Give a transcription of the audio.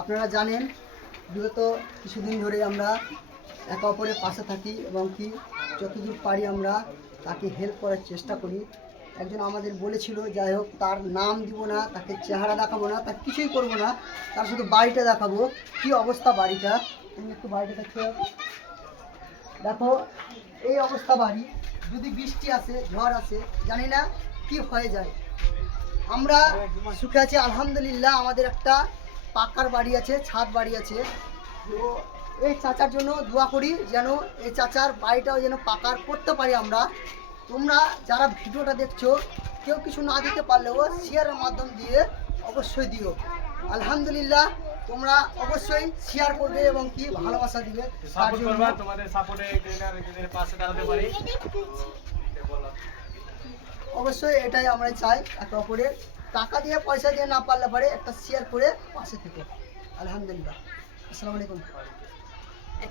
আপনারা জানেন বিগত কিছুদিন ধরে আমরা একে অপরের পাশে থাকি এবং কি যতদূর পারি আমরা তাকে হেল্প করার চেষ্টা করি। একজন আমাদের বলেছিল, যাই হোক তার নাম দিব না, তাকে চেহারা দেখাবো না, তার কিছুই করবো না, তার শুধু বাড়িটা দেখাবো। কি অবস্থা বাড়িটা, তুমি একটু বাড়িটা দেখতে দেখো, এই অবস্থা বাড়ি। যদি বৃষ্টি আসে, ঝড় আসে, জানি না কি হয়ে যায়। আমরা সুখে আছি আলহামদুলিল্লাহ। আমাদের একটা পাকার বাড়ি আছে, ছাদ বাড়ি আছে। তো এই চাচার জন্য দোয়া করি যেন এই চাচার বাড়িটাও যেন পাকার করতে পারি আমরা। তোমরা যারা ভিডিওটা দেখছো, কেউ কিছু না দিতে পারলেও শেয়ারের মাধ্যম দিয়ে অবশ্যই দিও। আলহামদুলিল্লাহ, তোমরা অবশ্যই শেয়ার করবে এবং কি ভালোবাসা দিবে, সাপোর্ট করবা, তোমাদের সাপোর্টে এদের পাশে দাঁড়াতে পারি। অবশ্যই এটাই আমরা চাই, একে অপরের টাকা দিয়ে পয়সা দিয়ে না পারলে পারে একটা শেয়ার করে পাশে থেকে। আলহামদুলিল্লাহ। আসসালামু আলাইকুম।